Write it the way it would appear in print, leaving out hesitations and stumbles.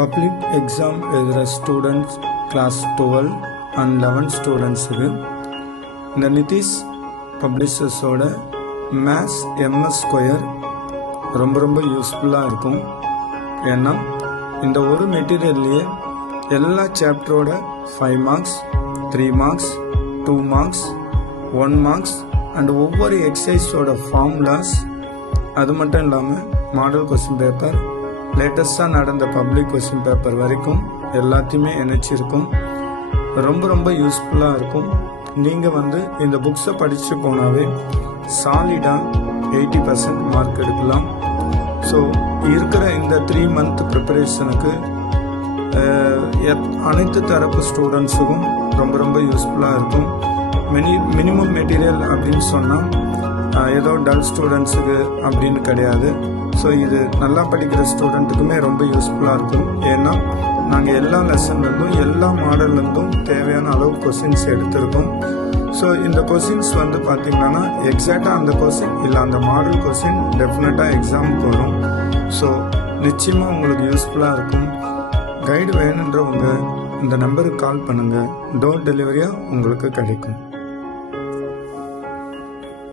Public exam எழுதுகிற students class 12 and 11 ஸ்டூடெண்ட்ஸுக்கு இந்த நிதிஷ் பப்ளிஷர்ஸோட மேத்ஸ் MS ஸ்கொயர் ரொம்ப யூஸ்ஃபுல்லாக இருக்கும். ஏன்னா இந்த ஒரு மெட்டீரியல்லையே எல்லா சாப்டரோட 5 marks 3 marks 2 marks 1 marks and ஒவ்வொரு எக்ஸசைஸோட ஃபார்முலாஸ், அது மட்டும் இல்லாமல் மாடல் கொஸ்டின் பேப்பர், லேட்டஸ்டாக நடந்த பப்ளிக் கொஸ்டின் பேப்பர் வரைக்கும் எல்லாத்தையுமே இணைச்சிருக்கும். ரொம்ப யூஸ்ஃபுல்லாக இருக்கும். நீங்கள் இந்த புக்ஸை படித்து போனாவே சாலிடாக 80% மார்க் எடுக்கலாம். ஸோ இருக்கிற இந்த 3 மந்த் ப்ரிப்பரேஷனுக்கு அனைத்து தரப்பு ஸ்டூடெண்ட்ஸுக்கும் ரொம்ப யூஸ்ஃபுல்லாக இருக்கும். மினிமம் மெட்டீரியல் அப்படின்னு சொன்னால் ஏதோ டல் ஸ்டூடெண்ட்ஸுக்கு அப்படின்னு கிடையாது. ஸோ இது நல்லா படிக்கிற ஸ்டூடெண்ட்டுக்குமே ரொம்ப யூஸ்ஃபுல்லாக இருக்கும். ஏன்னா நாங்கள் எல்லா லெசன்லேருந்தும் எல்லா மாடல்லேருந்தும் தேவையான அளவு கொஸ்டின்ஸ் எடுத்திருக்கோம். ஸோ இந்த கொஸ்டின்ஸ் பார்த்திங்கன்னா எக்ஸாக்டாக அந்த கொஸ்டின் இல்லை அந்த மாடல் கொஸ்டின் டெஃபினட்டாக எக்ஸாமுக்கு வரும். ஸோ நிச்சயமாக உங்களுக்கு யூஸ்ஃபுல்லாக இருக்கும். கைடு வேணுன்றவங்க இந்த நம்பருக்கு கால் பண்ணுங்கள். டோர் டெலிவரியாக உங்களுக்கு கிடைக்கும்.